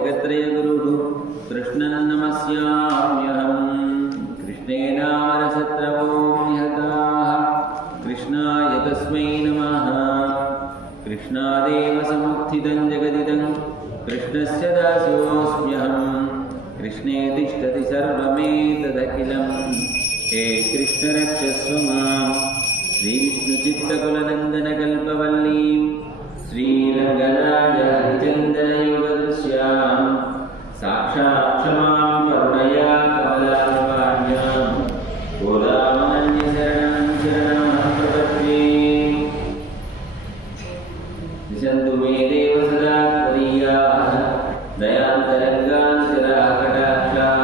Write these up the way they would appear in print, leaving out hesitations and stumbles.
जगत्रयगुरुः कृष्णं नमस्याम्यहम्। कृष्णेनामरशत्रवो निहताः कृष्णाय तस्मै नमः। कृष्णादेव समुत्थितं जगदिदं कृष्णस्य दासोऽस्म्यहम्। कृष्णे तिष्ठति सर्वमेतदखिलं हे कृष्ण रक्षस्व माम्। श्रीविष्णुचित्तकुलनन्दनकल्पवल्लीं श्रीरङ्गराजहरिचन्दनयोगदृश्यां साक्षात् क्षमां करुणया कमलाकपाण्यां गोदामनन्यशरणं शरणमहं प्रपद्ये। दिशन्तु मे देव सदा त्वदीयाः दयान्तरङ्गान्तराः कटाक्षाः।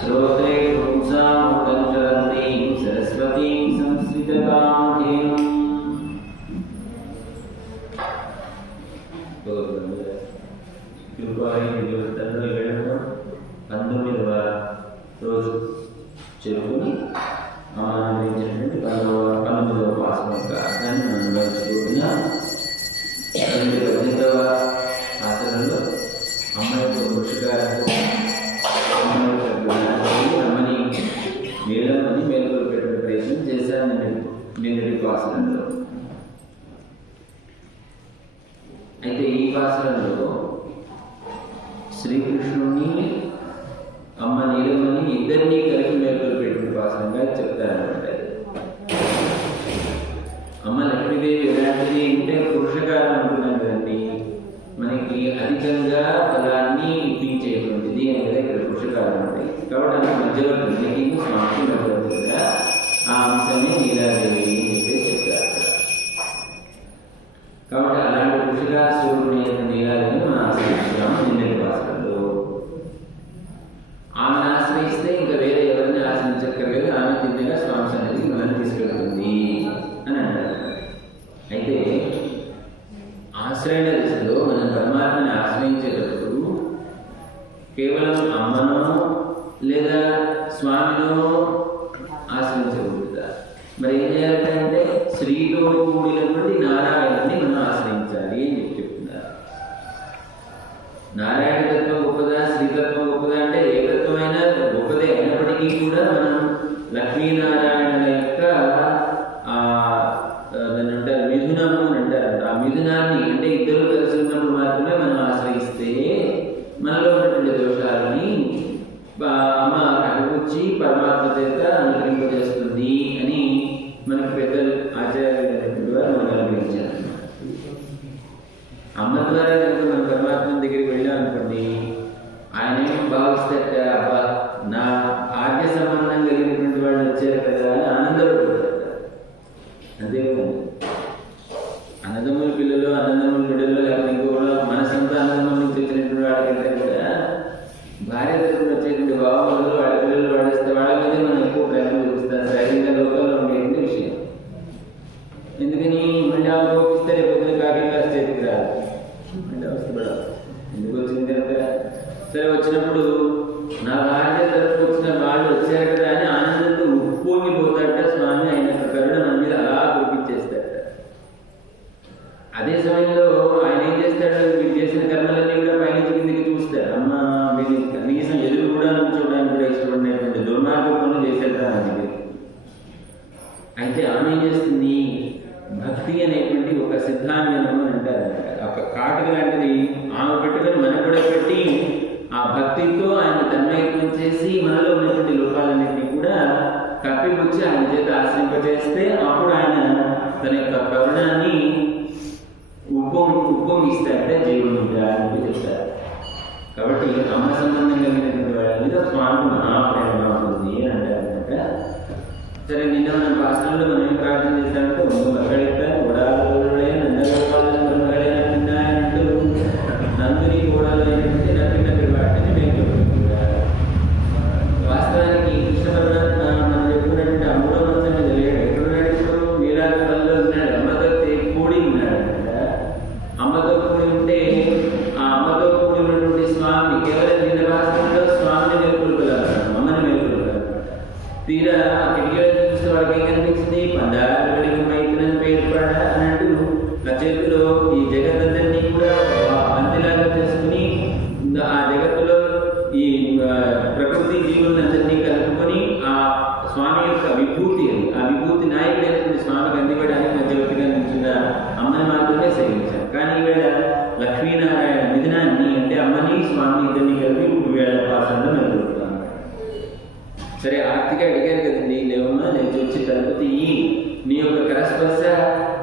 श्रोत्रे पुंसां मुखं चरन्तीं सरस्वतीं संस्कृतकामधेनुम्। పంతొమ్మిదవ రోజు చెరుకుని ఆనందించినటువంటి 19వ మాసం యొక్క అర్థాన్ని మనం గమనించుకుంటున్నాం. 18వ ఆసనంలో అమ్మ యొక్క పురుషకారంతో అమ్మని నీళ్ళమని మేలుకొల్పేటువంటి ప్రయత్నం చేశాను నిన్నటి ఆసనంలో. అయితే ఈ పాసనంలో శ్రీకృష్ణుని అమ్మ నీలమని ఇద్దరినీ కలిపి మేలుకొల్పేటువంటి పాసనంగా చెప్తారన్నమాట. అమ్మ లక్ష్మీదేవి ఎలాంటిది అంటే పురుషకారం అంటున్నాం కదండి, మనకి అధికంగా ఫలాన్ని ఇప్పించేటువంటిది అని కదా ఇక్కడ పురుషకారం ఉంటాయి. కాబట్టి అన్న మధ్యలో మనకి స్వామి ఉంటుంది కదా, ఆ అంశమే నీలాదేవి అని చెప్పేసి చెప్తారు. కాబట్టి అలాంటి పురుషగా స్వరూపుని నీలాదేవిని మనం ఆశ్రయించాము నిన్నటి భాషలో. ఆమెను ఆశ్రయిస్తే ఇంకా వేరే ఎవరిని ఆశ్రయించక్కర్లేదు, ఆమె తిన్నగా స్వామి సన్నిధికి మనల్ని తీసుకెళ్తుంది అని అంటారు. అయితే ఆశ్రయణ దశలో మనం పరమాత్మని ఆశ్రయించేటప్పుడు కేవలం అమ్మనో లేదా స్వామినో ఆశ్రయించకూడదు. మరి ఏం చేయాలంటే శ్రీతో కూడినటువంటి నారాయణుని మనం ఆశ్రయించాలి అని చెప్తున్నారు. నారాయణ తత్వం గొప్పదా, శ్రీతత్వం గొప్పదా అంటే ఏ తత్వమైనా గొప్పదే అయినప్పటికీ కూడా మనం లక్ష్మీనారాయణుల యొక్క దాన్ని అంటారు మిథునము అని అంటారు. ఆ మిథునాన్ని అంటే ఇద్దరు కలిసి ఉన్నప్పుడు మాత్రమే మనం ఆశ్రయిస్తే మనలో ఉన్నటువంటి దోషాలని అమ్మ కనుగొచ్చి పరమాత్మ చేత అనుగ్రహింపజేస్తుంది అని మనకి పెద్దలు ఆచార్యులు వారు మనకు అనుగ్రహించారు. అమ్మ ద్వారా కనుక మన పరమాత్మ దగ్గరికి వెళ్ళాం అనుకోండి, ఆయన ఏం భావిస్తాట, అబ్బా నా ఆజ్ఞ సంబంధం కలిగినటువంటి వాళ్ళు వచ్చారు కదా అని ఆనందపడుతుంటారు. అంతేకాదు అన్నదమ్ముల పిల్లలు అన్నదమ్ముల బిడ్డలు లేకపోతే ఇంకోళ్ళు మన సొంత అన్నదమ్ముల నుంచి వచ్చినటువంటి వాళ్ళకంటే కూడా భార్య తరపున వచ్చేటువంటి బావమరులు వాళ్ళ పిల్లలు వాడేస్తే వాళ్ళ మీదే మనం ఎక్కువ ప్రేమ చూపిస్తాం. సహజంగా లోకంలో ఉండేటువంటి విషయం. ఎందుకని మళ్ళీ ఆలోపిస్తే రేపు కాకుండా చేతికి రాదు, మళ్ళీ అవస్థపడాలి. ఎందుకు వచ్చింది కనుక సరే వచ్చినప్పుడు నా భార్య తరపు వచ్చిన వాళ్ళు వచ్చారు కదా అని ఆనందంతో ఉప్పొంగిపోతాడట స్వామి. ఆయన కరుణ మన మీద అలా కురిపించేస్తాడట. అదే సమయంలో ఆయన ఏం చేస్తాడు, వీళ్ళు చేసిన కర్మలన్నీ కూడా పైనుంచి కిందికి చూస్తాడు. అమ్మ వీళ్ళు కనీసం ఎదురు కూడా చూడడానికి కూడా ఇష్టపడినటువంటి దుర్మార్గ పనులు చేసేద్దాం అని. అయితే ఆమె ఏం చేస్తుంది, భక్తి అనేటువంటి ఒక సిద్ధాంతము అని అంటారు. ఒక కాటుక లాంటిది ఆమె పెట్టుకొని మనకు కూడా పెట్టి ఆ భక్తితో ఆయన తన్మయత్వం చేసి మనలో ఉన్నటువంటి లోపాలన్నింటినీ కూడా కప్పిపుచ్చి ఆయన చేత ఆశ్రయింపజేస్తే అప్పుడు ఆయన తన యొక్క కరుణాన్ని ఉప్పొంగిస్తాడంటే జీవుని అని చెప్తారు. కాబట్టి అమ్మ సంబంధం కలిగినటువంటి వాళ్ళ మీద స్వామి మహాప్రేమ ఉంటుంది అని అంటారనమాట. సరే నిన్న మన భాషల్లో మనం ఏం ప్రార్థన చేస్తామంటే ముందు మగడెత్తాను గోడాలే నందగోపాలను మగడైనట్టు నందుని గోడాలు అయినటువంటి నవ్విన వాటిని మేము వాస్తవానికి కృష్ణ పరమాత్మ మనం చెప్పుకున్నటువంటి ఆ మూడో మంచం మీద లేడు. ఎక్కడున్నాడు ఇప్పుడు? నీలాచలంలో ఉన్నాడు. అమ్మతో కూడి ఉన్నాడు అనమాట. అమ్మతో కూడి ఉంటే ఆ అమ్మతో కూడి ఉన్నటువంటి స్వామి కేవలం నిన్న భాషలో స్వామిని మేల్కొల్పగలరు, అమ్మని మేల్కొల్పగలరు. తీరా కిటికీలో చూస్తే వాళ్ళకి ఏం కనిపించింది, పందాలు మైతులని పేర్పడ అన్నట్టు ఆ చేతిలో ఈ జగత్తందరినీ కూడా బంతిలాగా చేసుకుని ఆ అడిగాను కదండి, లేవమ్మా నేను చూసి తలుపు తీయి, నీ యొక్క కరస్పర్శ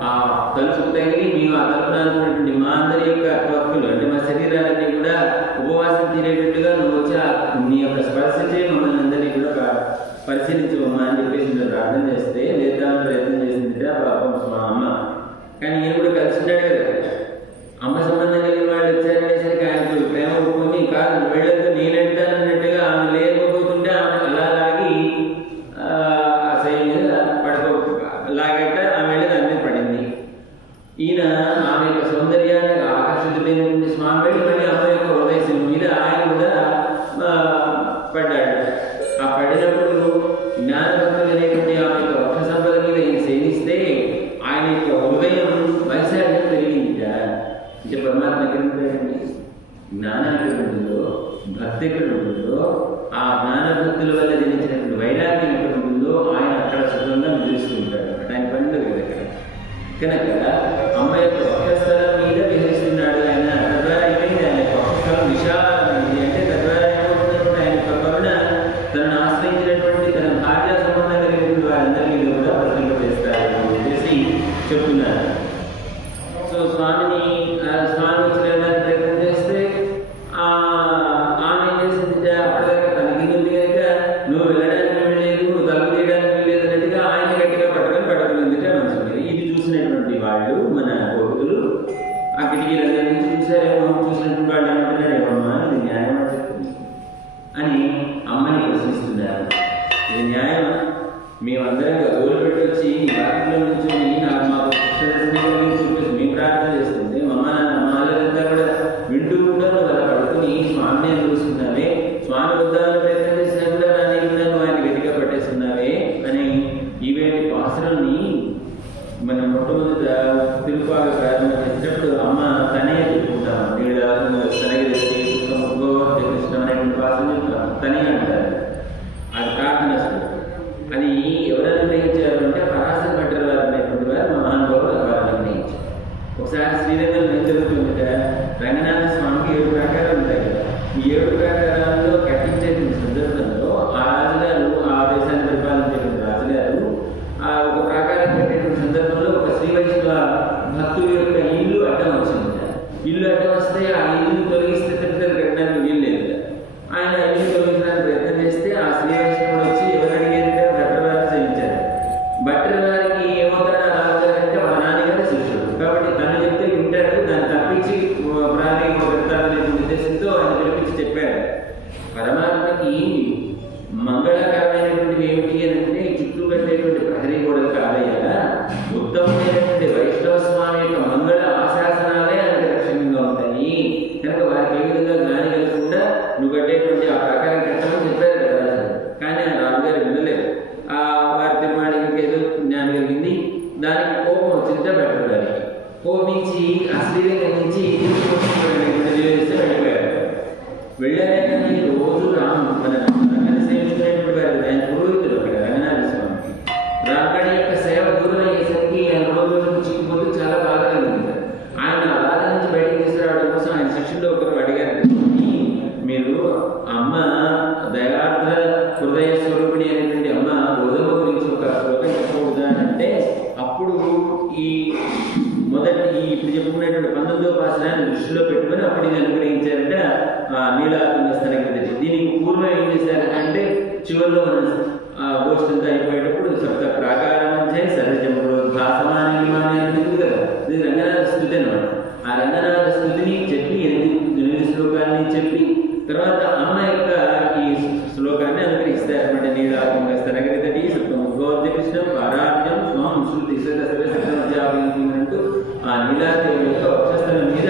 ఆ తలుపు తగిలి మేము ఆ తలుపున అనుకున్నటువంటి మా అందరి యొక్క త్వక్కులు అంటే మా శరీరాలన్నీ కూడా ఉపవాసం తీరేటట్టుగా నువ్వు వచ్చి నీ యొక్క స్పర్శ చేయి మమ్మల్ని అందరినీ కూడా పరిశీలించవమ్మా అని చెప్పేసి నేను ప్రార్థన చేస్తే లేద్దామని ప్రయత్నం చేసింది పాపం మా అమ్మ. కానీ ఈయన కూడా కలిసిన్నాడు కదా, అమ్మ సంబంధం కలిగిన వాళ్ళు వచ్చారనేసరికి ఆయనకు ప్రేమ ఒప్పుకొని కాదు వెళ్ళదు నేను వెళ్తానన్నట్టుగా ఆమె లేకపోతుంటే ఆమె అలా లాగి అసహ్యం మీద లాగట ఆమె వెళ్ళి దాని మీద పడింది. ఈయన ఆమె యొక్క సౌందర్యానికి ఆకర్షితుడైనటువంటి స్వామి వెళ్ళి మళ్ళీ అమ్మ యొక్క హృదయం మీద ఆయన కూడా పడ్డాడు. ఆ పడినప్పుడు జ్ఞానభక్తులు అనేటువంటి ఆమె యొక్క వక్ష సంపద మీద ఈయన సేవిస్తే ఆయన యొక్క హృదయం వైశాల్యం పెరిగింది. అంటే పరమాత్మ ఎక్కడ ఉంటాడండి, జ్ఞానం ఎక్కడ ఉంటుందో భక్తి ఎక్కడ ఉంటుందో ఆ జ్ఞానభక్తుల వల్ల జనించినటువంటి వైరాగ్యం ఎక్కడ ఉంటుందో ఆయన అక్కడ సుఖంగా నిలుస్తూ ఉంటాడు. ఆయన పనులు కదా ఇక్కడ. కనుక అమ్మ యొక్క వక్షస్థలం మీద విహరిస్తున్నాడు ఆయన. తద్వారా ఏమైంది, ఆయన యొక్క వక్షస్థలం విశాలమైంది. అంటే తద్వారా ఏమవుతున్నటువంటి ఆయన యొక్క కరుణ తనను ఆశ్రయించినటువంటి తన భార్య సంబంధం కలిగినటువంటి వారందరినీ కూడా వర్తింపజేస్తారు అని చెప్పేసి చెప్తున్నారు. సో స్వామి వచ్చేదానికి ప్రయత్నం చేస్తే ఆమె ఏం చేసింది, అప్పటిదాకా తనకి ఉంది కనుక నువ్వు వెళ్ళడానికి వెళ్ళలేదు, నువ్వు తలుపు తీయడానికి వెళ్ళలేదు అన్నట్టుగా ఆయన గట్టిగా పట్టుకుందిగా మనసు మీద. ఇది చూసినటువంటి వాళ్ళు మన భక్తులు ఆ కిటికీల నుంచి చూసారేమో, చూసినటువంటి వాళ్ళు ఏమంటున్నారు, ఏమమ్మా ఇది న్యాయం చెప్తుంది అని అమ్మని ప్రశ్నిస్తున్నారు. ఇది న్యాయం, మేమందరం గోలు పెట్టి వచ్చి ఈ వాక్యంలో నుంచి నాకు మాకు చూపిస్తూ మేము ప్రార్థన చేస్తుంటే అమ్మాలంతా కూడా వింటూ కూడా నువ్వు అలా పడుకుని స్వామిని చూస్తున్నావే, స్వామి ఉద్దాలను ప్రయత్నం చేసినా కూడా నాని కూడా నువ్వు ఆయన గట్టిగా పట్టేస్తున్నావే అని ఈవేటి పాసురాన్ని మనం మొట్టమొదట తిరుపాగా ప్రారంభం చేసినప్పుడు అమ్మ తనే చెప్పుకుంటాం. నీళ్ళ తనకి కృష్ణ అనేటువంటి పాసులు చెప్తాం, తనే అంటారు. అది ప్రార్థన అది ఎవరు నిర్ణయించారు అంటే పరాశర భట్టర్ వారు అనేటువంటి వారు మహానుభావులు వారు నిర్ణయించారు. ఒకసారి శ్రీరంగం ఏం జరుగుతుందట, రంగనాథ స్వామికి 7 ప్రాకారాలు ఉంటాయి కదా, ఈ 7 ప్రాకారాల్లో కట్టించేటువంటి సందర్భంలో ఆ రాజుగారు ఆ దేశాన్ని పరిపాలించేటువంటి రాజుగారు ఆ ఒక ప్రాకారం కట్టేటువంటి సందర్భంలో ఒక శ్రీ వైష్ణవ భక్తుల యొక్క ఇల్లు అడ్డం వచ్చింది. ఇల్లు అడ్డం వస్తే ఆ ఇల్లు తొలగిస్తే తిరుపతి కట్టడానికి వీలు లేదు. ఆయన ఇల్లు తొలగించడానికి ప్రయత్నం చేస్తే ఆ శ్రీ వైష్ణవుడు వచ్చి ఎవరు అడిగారంటే భట్టర్ వారిని సేవించారు. భట్టర్ వారికి ఏమవుతాడో రాజుగారంటే మా నాన్నగారి శిష్యుడు కాబట్టి తను చెప్తే వింటాడు, దాన్ని తప్పించి ప్రాణికి పెడతాడనే ఉద్దేశంతో ఆయన పిలిపించి చెప్పాడు. పరమాత్మకి మంగళకరమైనటువంటివి ఏమిటి అంటే చుట్టూ కట్టేటువంటి ప్రహరీ గోడలు కాదయ్యా, ఉత్తమమైనటువంటి వైష్ణవ స్వామి యొక్క మంగళ ఆశాసనాలే ఆయనకు రక్షణంగా ఉంటాయి. కనుక వారికి ఏ విధంగా జ్ఞాని కలగకుండా నువ్వు కట్టేటువంటి ఆ ప్రకారం కట్టమని చెప్పారు కదా రాజు. కానీ ఆ రాజుగారు వినలేదు. ఆ వారి తిరుమాడికి ఏదో జ్ఞానం కలిగింది, దానికి కోపం వచ్చిందా పెట్టరు దానికి కోపించి ఆ శ్రీరంగం నుంచి వెళ్ళిపోయారు. వెళ్ళారే కానీ రోజు మన రంగని సేవించినటువంటి వారు ఆయన పురోహితుడు అక్కడ రంగనాథ స్వామికి రంగడి యొక్క సేవ దూరం అయ్యేసరికి ఆయన రోజు చిక్కుపోతూ చాలా బాధ కలిగింది. ఆయన ఆ బాధ నుంచి బయటకు తీసుకురావడం కోసం ఆయన శిష్యుల్లో ఒకరు అడిగారు, మీరు అమ్మ దయార్ద్ర హృదయ స్వరూపిణి అనేటువంటి అమ్మ గోధుమ గురించి ఒక శ్లోకం చెప్పకూడదా అంటే అప్పుడు ఈ మొదటి ఇప్పుడు చెప్పుకునేటువంటి 19వ పాసనాన్ని దృష్టిలో పెట్టుకుని అప్పుడు ఇది అనుగ్రహించారంటే నీలాత్మ స్థనగిరి. దీనికి పూర్వం ఏం చేశారంటే చివరిలో మనం గోష్ఠంతా అయిపోయేటప్పుడు సప్త ప్రాకారం అంటే సహజంలో భాసమాని అనేది కదా, ఇది రంగనాథ స్థుతి అనమాట. ఆ రంగనాథ స్థుతిని చెప్పి 8 శ్లోకాలని చెప్పి తర్వాత అమ్మ యొక్క ఈ శ్లోకాన్ని అనుగ్రహిస్తారన్నమాట. నీలాత్మ స్థనగిరి సప్తముద్భోద్యకృష్ణం పారాజ్యం స్వం శృతి సత్యమంటూ ఆ నీలాదేవి యొక్క వక్షస్థలం మీద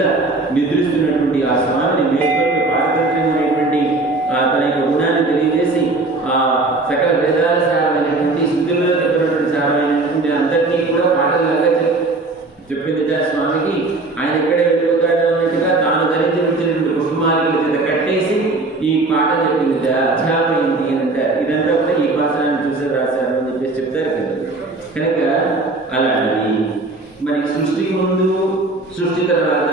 నిద్రిస్తున్నటువంటి ఆ స్వామిని మేల్కొల్పి పారతత్వమైనటువంటి తన యొక్క గుణాన్ని తెలియజేసి ఆ సకల వేదాల సారమైనటువంటి శుద్ధుల్లో చెప్పినటువంటి సారమైనటువంటి అందరినీ కూడా పాటలాగా చెప్పింది స్వామికి. ఆయన ఎక్కడ వెళ్ళిపోతాడు అన్నట్టుగా తాను ధరించినటువంటి కుటుంబాలకు చేత కట్టేసి ఈ పాట చెప్పింది, అధ్యాపయింది అని అంటారు. ఇదంతా కూడా ఈ పాసనాన్ని చూసారు రాశారు అని చెప్పేసి చెప్తారు కదా. కనుక అలాంటిది మనకి సృష్టికి ముందు సృష్టి తర్వాత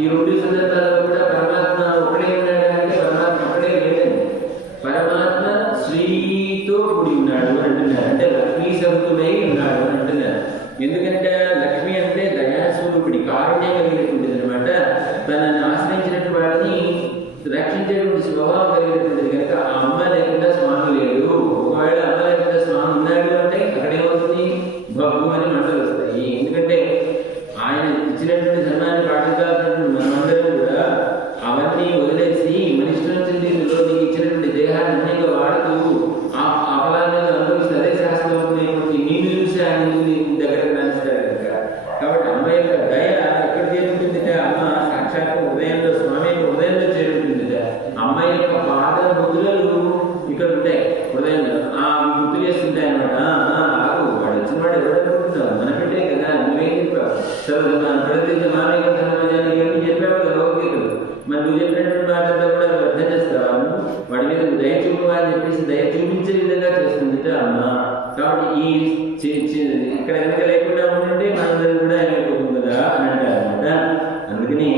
ఈ 2 సందర్భాల్లో కూడా పరమాత్మ ఒకడే ఉన్నాడు అంటే పరమాత్మ ఒకడే లేదండి. పరమాత్మ శ్రీతో కూడి ఉన్నాడు. తనని ఆశ్రయించినటువంటి వాడిని రక్షించేటువంటి స్వభావం కలిగినటువంటిది కనుక ఆ అమ్మ లేకుండా స్వామి లేడు. ఒకవేళ అమ్మ లేకుండా స్వామి ఉన్నాడు అంటే అక్కడేమవుతుంది, భగ్గు అని మంటలు వస్తాయి. ఎందుకంటే ఆయన ఇచ్చినటువంటి ధర్మాన్ని పాటించాల్సినటువంటి మనమందరం కూడా అవన్నీ వదిలేసి మనిషి నుంచి నీకు ఇచ్చినటువంటి దేహాన్ని అన్నిగా వాడుతూ ఆ ఫలాన్ని అనుభవిస్తే అదే శాస్త్రమైనటువంటి నీళ్ళు చూసి ఆయన దగ్గరకు రాణిస్తాడు కనుక. కాబట్టి అమ్మ యొక్క దయ ఎక్కడ చేరుతుందిట, అమ్మ సాక్షాత్ హృదయంలో స్వామి హృదయంలో చేరుతుందిట. అమ్మ యొక్క పాద బుద్ధులు ఇక్కడ ఉంటాయి హృదయంలో, ఆ గుర్తు చేస్తుంటాయి అనమాట. ఆగు, వాడు వచ్చిన వాడు ఎవడనుకుంటున్నావు, మన పెట్టే కదా, నువ్వేం చెప్పావు, ప్రతి మానవ సమాజానికి ఏమి చెప్పావు కదా భగవద్గీతలు. మరి నువ్వు చెప్పినటువంటి మాటల్లో కూడా అర్థం చేస్తావా, వాడి మీద దయ చూపని చెప్పేసి దయ చూపించే విధంగా చేస్తుంది అమ్మ. కాబట్టి ఈ ఇక్కడ కనుక లేకుండా ఉంటే మనందరం కూడా ఏమైపోతుంది కదా అని అంటారు అనమాట. అందుకని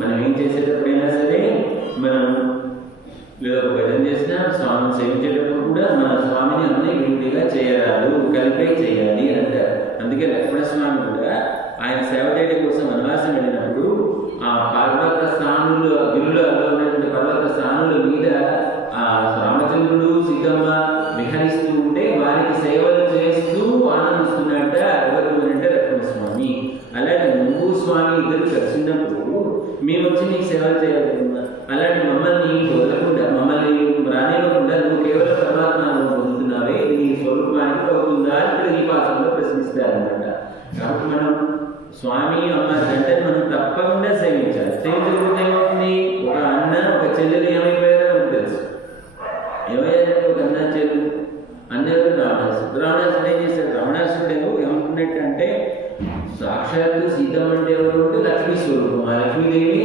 మనం ఏం చేసేటప్పుడైనా సరే, మనం లేదా ఒక భజన చేసినా స్వామిని సేవించేటప్పుడు కూడా మన స్వామిని అన్ని విడిగా చేయరాదు, కలిపే చేయాలి అని అంటారు. అందుకే లక్ష్మణస్వామి కూడా ఆయన సేవ చేయడం కోసం వనవాసం వెళ్ళినప్పుడు ఆ పర్వత స్థానులు గిరులలో ఉన్నటువంటి పర్వత స్థానుల మీద ఆ రామచంద్రుడు సీతమ్మ విహరిస్తూ ఉంటే వారికి సేవలు చేస్తూ ఆనందిస్తున్నట్ట ఎవరు అంటే లక్ష్మణస్వామి. అలాగే నువ్వు స్వామి ఇద్దరు కలిసినప్పుడు మేము వచ్చి నీకు సేవలు చేయాలనుకున్నా, అలాంటి మమ్మల్ని వదలకుండా మమ్మల్ని రానివ్వకుండా నువ్వు కేవలం పరమాత్మను పొందుతున్నావే, నీ స్వరూపానికి అవుతుందా ఇక్కడ ఈ పాత్రలో ప్రశ్నిస్తారనమాట. కాబట్టి మనం స్వామి అమ్మ జంటని మనం తప్పకుండా సేవించాలి. సేవించకపోతే ఏమవుతుంది, ఒక అన్న ఒక చెల్లెలు ఏమైపోయారో మనకు తెలుసు. ఏమయ్యారంటే ఒక అన్న చెల్లెలు అన్నయ్య రావణాసుడు. రావణాసుడు ఏం చేశాడు, రావణాసుడు ఏమనుకున్నట్టు అంటే సాక్షాత్తు సీతమ్మ అంటే ఎవరు అంటే లక్ష్మీ స్వరూపం. ఆ లక్ష్మీదేవి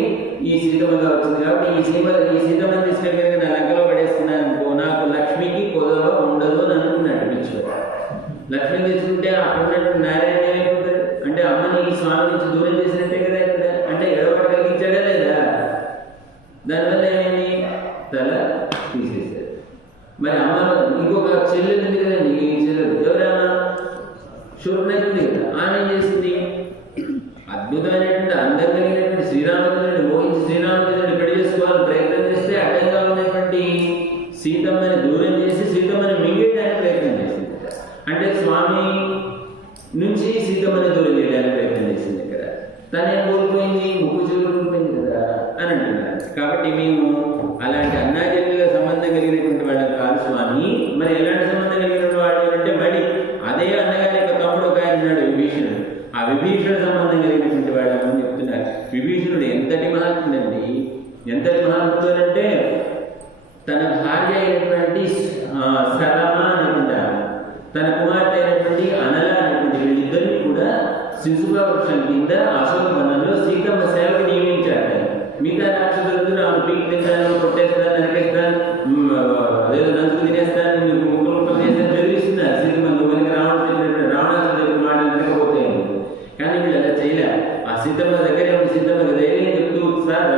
ఈ సీతమ్మగా వచ్చింది కాబట్టి ఈ సీతమ్మని తీసుకెళ్ళి నా లంకలో పడేస్తున్నాను అనుకో, నాకు లక్ష్మికి కొదవ ఉండదు అని అనుకున్నాడు పిచ్చుడు. లక్ష్మిని తెచ్చుకుంటే అక్కడ ఉన్నటువంటి నారాయణ ఏమైపోతాడు అంటే అమ్మని స్వామి నుంచి దూరం చేసినట్టే కదా ఇక్కడ. అంటే ఎడవడ కలిగించాడా లేదా, దానివల్ల ఏమైంది, తల తీసేశారు. మరి అమ్మ ఇంకొక చెల్లెలు ఉంది కదండి, ఈ చెల్లెలు ఎవరమ్మా, శూర్ణకి ఉంది కదా, ఆమె ఏం చేసింది, అద్భుతమైనటువంటి అందం కలిగినటువంటి శ్రీరామచంద్రుడిని మోహించి శ్రీరామచంద్రుడిని పెళ్లి చేసుకోవాలని ప్రయత్నం చేస్తే అడ్డంగా ఉన్నటువంటి సీతమ్మని దూరం చేసి సీతమ్మని మింగేయడానికి ప్రయత్నం చేసింది. అంటే స్వామి నుంచి సీతమ్మని దూరం చేయడానికి ప్రయత్నం చేసింది ఇక్కడ. తనే కోల్పోయింది, ముక్కు చెవులు కోల్పోయింది కదా అని అంటున్నారు. కాబట్టి మేము అలాంటి అన్నాజల్లుల సంబంధం కలిగినటువంటి వాళ్ళకి కాదు స్వామి. మరి ఎలాంటి సంబంధం కలిగిన వాడు అంటే మళ్ళీ అదే అన్నగారి యొక్క తమ్ముడు ఒక ఆయన ఉన్నాడు విభీషణుడు. ఆ విభీషణుడు సంబంధం కలిగినటువంటి వాడు అని చెప్తున్నారు. విభీషణుడు ఎంతటి మహాత్ముడండి, ఎంతటి మహాత్ముడు అంటే తన భార్య అయినటువంటి సరమ అనేటువంటి తన కుమార్తె అయినటువంటి అనల అనేటువంటి వీళ్ళిద్దరిని కూడా శిశుభా వృక్షం కింద అశోక వనంలో సీతమ్మ సేవకు నియమించాడు. మిగతా రాక్షసులు ఆమె పీకి తింటాను, కొట్టేస్తాను, నరికేస్తాను, అదేదో నంచుకు తినేస్తాను, ముక్కలు ముక్కలు చేస్తాను చదివిస్తున్నారు. సీతమ్మ కనుక రావణాసుడు మాట నరకపోతే, కానీ వీళ్ళు అలా చేయలే. ఆ సీతమ్మ దగ్గరే ఉండి సీతమ్మకి ధైర్యం చెప్తూ సార్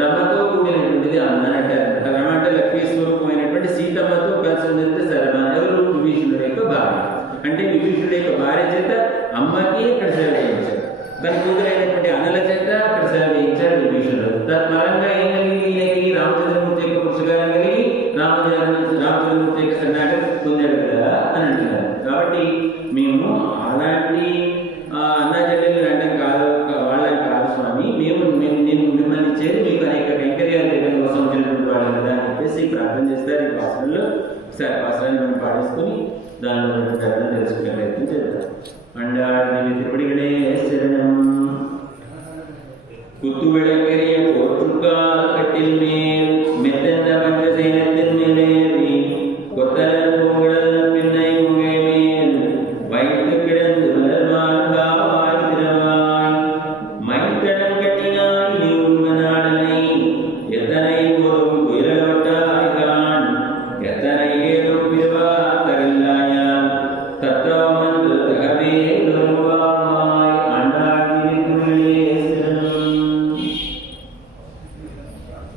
రమతో కూడినటువంటిది అన్న అంటారు. రమ అంటే లక్ష్మీ స్వరూపమైనటువంటి సీతమ్మతో కలిసి ఉన్నది సరమ. ఎవరు, విభీషణుడు యొక్క భార్య. అంటే విభీషణుడు యొక్క భార్య చేత అమ్మకి అక్కడ సేవ చేయించాడు, తన కూతురైనటువంటి అనల చేత అక్కడ సేవ చేయించాడు విభీషణుడు. తత్పరంగా ఏం కలిగి రామచంద్రమూర్తి యొక్క పురుషకారం కలిగి రామచంద్రమూర్తి యొక్క సన్నాటం పొందాడు కదా అని అంటున్నారు. కాబట్టి మేము అలాంటి అన్నా చెల్లెలు అనడం కాదు, వాళ్ళని కాదు స్వామి, నేను మిమ్మల్ని చేరి మీకు అనేక కైంకర్యాలు చేయడం కోసం వచ్చినటువంటి వాళ్ళు కదా అని చెప్పేసి ప్రార్థన చేస్తారు. ఈ పాత్రలో ఒకసారి పాత్రాన్ని మనం పాటించుకొని దానిలో అర్థం తెలుసుకునే ప్రయత్నం చేద్దాం. అండాడి తిరుపడిகளே శరణం. குத்துவிளக்கரிய போற்றுக்கால் கட்டில் மேல் மெத்தந்த பஞ்ச சைனத்தின் மேலேறி கொத்தலர் பூங்கடல் பின்னை முகை மேல் வைத்து கிடந்து மலர்மார்காய் திரவாய் மைத்தடம் கட்டினாய் நீ உண்மநாடனை எத்தனை போதும் துயரவட்டாய் கான் எத்தனை ஏதும் பிறவா தகல்லாயால் தத்தவமன்று தகவே நுருவாய் ஆண்டாடி திருவிழே శరణం.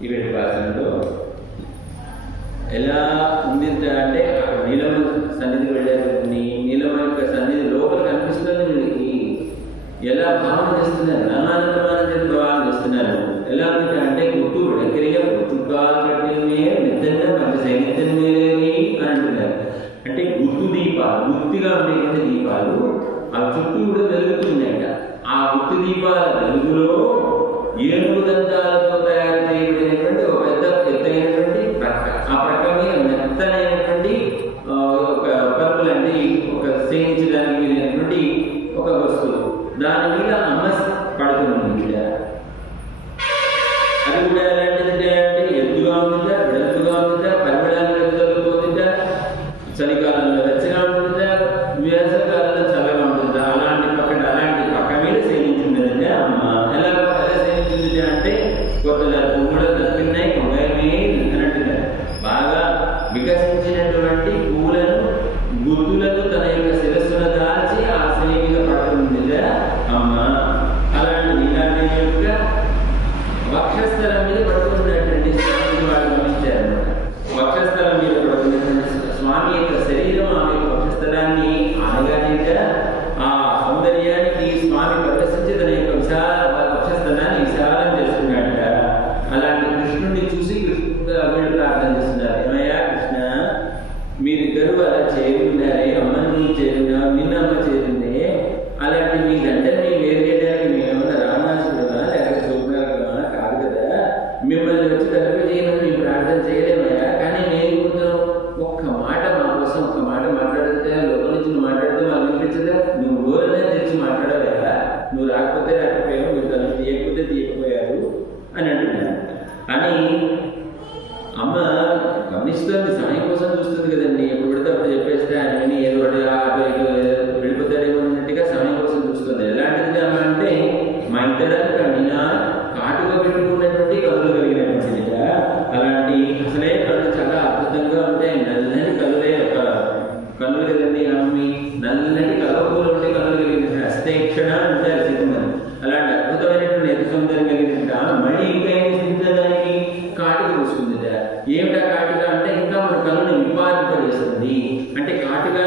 ఈ పాసనలో ఎలా ఉంది అంటే అక్కడ నీలమ సన్నిధికి వెళ్ళారు. నీలమ యొక్క సన్నిధి లోపల కనిపిస్తుంది. వీళ్ళకి ఎలా భావన చేస్తున్నారు, నామానందమానం చేసి భావన చేస్తున్నారు. ఎలా ఉంది అంటే గుర్తు విడక్రియ చుట్టాలు కట్టినమే నిజంగా మంచి సైనిధ్యమేలేని అని అంటున్నారు. అంటే గుర్తు దీపాలు, గుర్తుగా ఉండేటువంటి దీపాలు ఆ చుట్టూ కూడా వెలుగుతున్నాయట. ఆ గుర్తు దీపాల వెలుగులో ఏనుగు దంతాలతో తయారు చేయబడినటువంటి ఒక పెద్ద ఎత్తైనటువంటి ప్రక్క, ఆ ప్రక్క మీద మెత్తనైనటువంటి ఒక పరుపులు అంటే ఒక సేయించడానికి వీలైనటువంటి ఒక వస్తువు, దాని మీద అమ్మ పడుతుంది. అది కూడా ఎలాంటిది అంటే ఎత్తుగా ఉంటుందా, వెడల్పుగా ఉంటుందా, పరిమళాన్ని వెదజల్లుతుందా, చలికాలంలో వెచ్చగా ఉంటుందా, వేసవికాలంలో చల్లగా ఉంటుందా, అలాంటి పక్క మీద సేవించిందంటే అమ్మ. ఎలా సేవించింది అంటే కొత్తగా పువ్వులు తప్పినాయి, కొంగమే అంటున్నారు. బాగా వికసించినటువంటి పువ్వులను గుర్తులను తన యొక్క శిరస్సును దాల్చి ఆ శని మీద పడుతుందిగా అమ్మ. అలాంటి ఇలాంటి యొక్క వక్షస్థలం మీద పడుతున్నటువంటి స్వామి వాళ్ళు గమనించారు. వక్షస్థలం మీద పడుతున్నటువంటి స్వామి యొక్క శరీరం ఆమె వక్షస్థలాన్ని ఆనగానే ఆ సౌందర్యానికి స్వామి ప్రదర్శించి తన యొక్క వక్షస్థలాన్ని విశాలం చేస్తున్నాడట. అలాంటి కృష్ణుడిని చూసి వీళ్ళు ప్రార్థన చేస్తున్నారు, ఏమయ్యా కృష్ణ మీరిద్దరూ అలా చేరున్నారే, అమ్మని చేరున్నా నిన్న అమ్మ చేరిందే, అలాంటి మీ గంటని వేరేయడానికి మేమేమన్నా రావణాసుడుగా లేకపోతే సూపరాగమా కాదు కదా, మిమ్మల్ని వచ్చి తలుపు చేయమని మేము ప్రార్థన చేయలేమయ్యా. కానీ నేను ఒక్క మాట మా కోసం ఒక్క మాట మాట్లాడితే లోపల నుంచి నువ్వు మాట్లాడితే మాకు వినిపించదా, నువ్వు ఊరనే తెచ్చి మాట్లాడవయ్యా, నువ్వు రాకపోతే రాకపోయావు, మీరు తలుపు తీయకపోతే తీయకపోయారు అని అంటున్నాను. అని అమ్మ గమనిస్తుంది, సమయం కోసం చూస్తుంది కదండి. ఎప్పుడు పడితే అప్పుడు చెప్పేస్తే ఆయన ఏదో వెళ్ళిపోతాడేమో అన్నట్టుగా సమయం కోసం చూస్తుంది. ఎలాంటిది అమ్మ అంటే మా ఇంటడానికి కన్నా కాటుగా పెట్టుకున్నటువంటి కళ్ళు కలిగినటువంటిదిగా. అలాంటి అసలే కళ్ళు చాలా అద్భుతంగా ఉంటాయి, నల్లని కళ్ళే కళ్ళు కదండి. అమ్మి నల్లటి కలవకూలు ఉంటే కళ్ళు కలిగిన హస్తేక్షణ అంటారు సిద్ధమని. అలాంటి అద్భుతమైనటువంటి ఎదు సౌందర్యం కలిగిన మళ్ళీ ఇంకా ఏం సిద్ధదానికి కాటుక పూసుకుంది. ఏమిటా కాటుక అంటే ఇంకా మన కన్నుని విపాదింపజేస్తుంది. అంటే కాటుక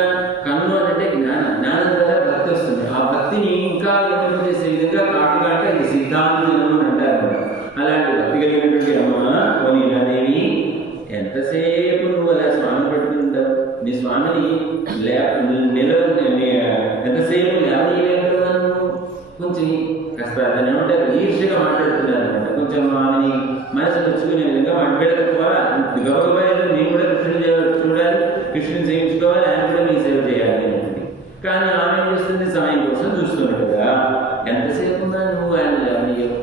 కన్ను అంటే జ్ఞానం, జ్ఞానం ద్వారా భక్తి వస్తుంది. ఆ భక్తిని ఇంకా వినిపింపజేసే విధంగా కాటుక అంటే అది సిద్ధాంతం అంటారు. అలాంటి భక్తి కలిగినటువంటి అమ్మ కోనిలాదేవి, ఎంతసేపు నువ్వు అలా స్వామి పెట్టుకుంటావు, నీ స్వామిని ఎంతసేపు లేవలేకపోతున్నాను. కొంచెం కాస్త దాన్ని ఏమంటారు ఈర్ష్యగా మాట్లాడుతున్నారు అనమాట. కొంచెం ఆమెని మనసు నచ్చుకునే విధంగా మాట్లాడకపోవాలి. గౌరవమైన నేను కూడా కృష్ణుని చూడాలి, కృష్ణుని సేవించుకోవాలి, ఆయన కూడా మీ సేవ చేయాలి అనేది. కానీ ఆమె ఏం చేస్తుంది, సమయం కోసం చూస్తున్నాడు కదా. ఎంతసేపు ఉన్నా నువ్వు ఆయన లేవనీయవు,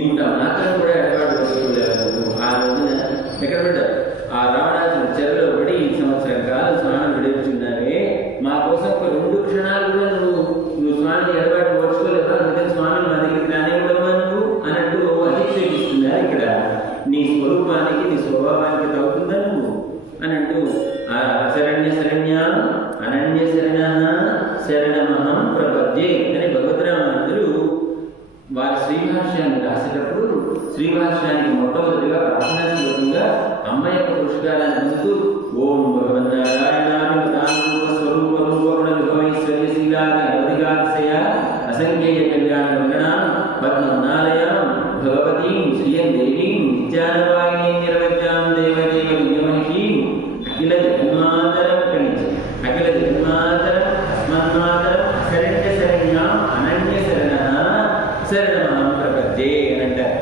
ఇంత మాత్రం కూడా ఏర్పాటు చేసుకోలేదు. ఆ రోజున ఎక్కడ పెట్టారు, ఆ రావణాసుడు చెరలో పడి 1 సంవత్సరం కాలం స్నానం విడిచున్నారే, మా కోసం ఒక 2 క్షణాలు కూడా నువ్వు స్వామిని ఎడబాటు ఓర్చుకోలేదా, అందుకని స్వామిని మా దగ్గరికి రానివ్వడమా నువ్వు అన్నట్టు అధిక్షేపిస్తున్నారు. ఇక్కడ నీ స్వరూపానికి నీ స్వభావానికి తగ్గుతుందా నువ్వు అని అంటూ శరణ్య శరణ్య అనన్య శరణ శరణమహం ప్రపద్యే అని భగవద్రామానందులు వారి శ్రీభాష్యాన్ని రాసేటప్పుడు శ్రీభాష్యానికి మొట్టమొదటిగా ప్రార్థనా శ్లోకంగా అమ్మ యొక్క పురస్కారాన్ని అందుతూ ఓం భగవన్నారాయణాభిమతానురూప స్వరూప రూపగుణ విభవైశ్వర్యశీలాది అవధిగాతిశయ అసంఖ్యేయ కళ్యాణ గణాం పద్మనాలయాం భగవతీం శ్రియం దేవీం నిత్యానవాయిని నిర్వజ్ఞాం దేవదేవ దివ్యమహిషీం అఖిల జన్మాంతరం కణించ అఖిల జన్మాంతరం అస్మన్మాతరం శరణ్య శరణ్యాం అనన్య శరణ శరణమహం ప్రపద్యే అని అంటారు.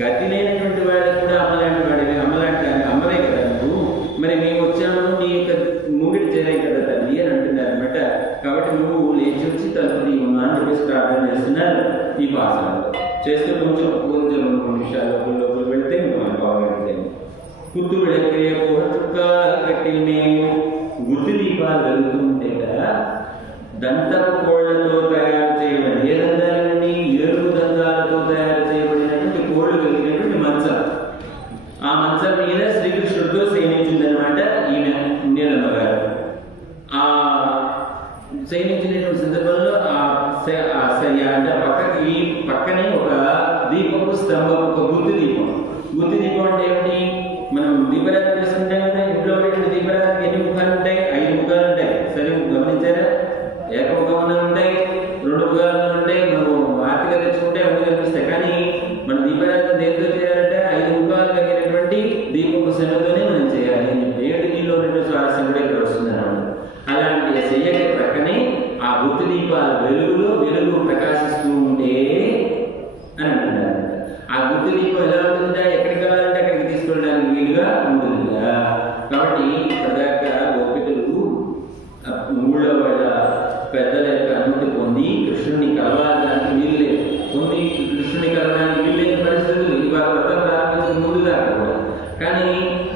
గతి లేనటువంటి వాడికి కూడా అమ్మలాంటి వాడివి, అమ్మలాంటి అమ్మలే కదా నువ్వు, మరి మేము వచ్చాము నీ యొక్క ముంగిటి చేరే కదా తల్లి అని అంటున్నారు అనమాట. కాబట్టి నువ్వు లేచి వచ్చి తలుపు తీయమ్మా అని చెప్పేసి ప్రార్థన చేస్తున్నారు. ఈ భాషలో చేస్తూ కొంచెం 2 నిమిషాలు లోపల పెడితే మనం బాగుంటుంది. కుత్తు విడక్రియ పోహ చుక్క కట్టిల్మే గుర్తు దీపాలు వెలుగుతుంటే కదా, దంతపు కోళ్లతో తయారు చేయబడి ఏ దంతాలన్నీ ఏడుగు దంతాలతో తయారు చేయబడినటువంటి కోళ్లు కలిగినటువంటి మంచం, ఆ మంచం మీద శ్రీకృష్ణుడితో సేవించిందనమాట ఈమె నీలమ్మ గారు. ఆ సేవించినటువంటి సందర్భంలో అంటే పక్కకి పక్కనే ఒక దీపము స్తంభం, ఒక గుర్తు దీపం. గుర్తు దీపం అంటే ఏమిటి, మనం దీపరాత్రి చేసుకుంటాం కదా, ఇంట్లో ఉండేటువంటి దీపరాత్రికి ఎన్ని ముఖాలు ఉంటాయి, 5 ముఖాలు ఉంటాయి. సరే గమనించారా, ఏకముఖంలో ఉంటాయి, 2 ముఖాలు ఉంటాయి. మనం ఆర్తిగా తెచ్చుకుంటే 2 కనిపిస్తాయి. కానీ పెద్దల యొక్క అనుమతి పొంది కృష్ణుని కలవడానికి వీల్లేదు. కొన్ని కృష్ణుని కలవడానికి వీల్లేని పరిస్థితులు ఇవాళ వ్రతం ప్రారంభించిన ముందు దాకా కూడా. కానీ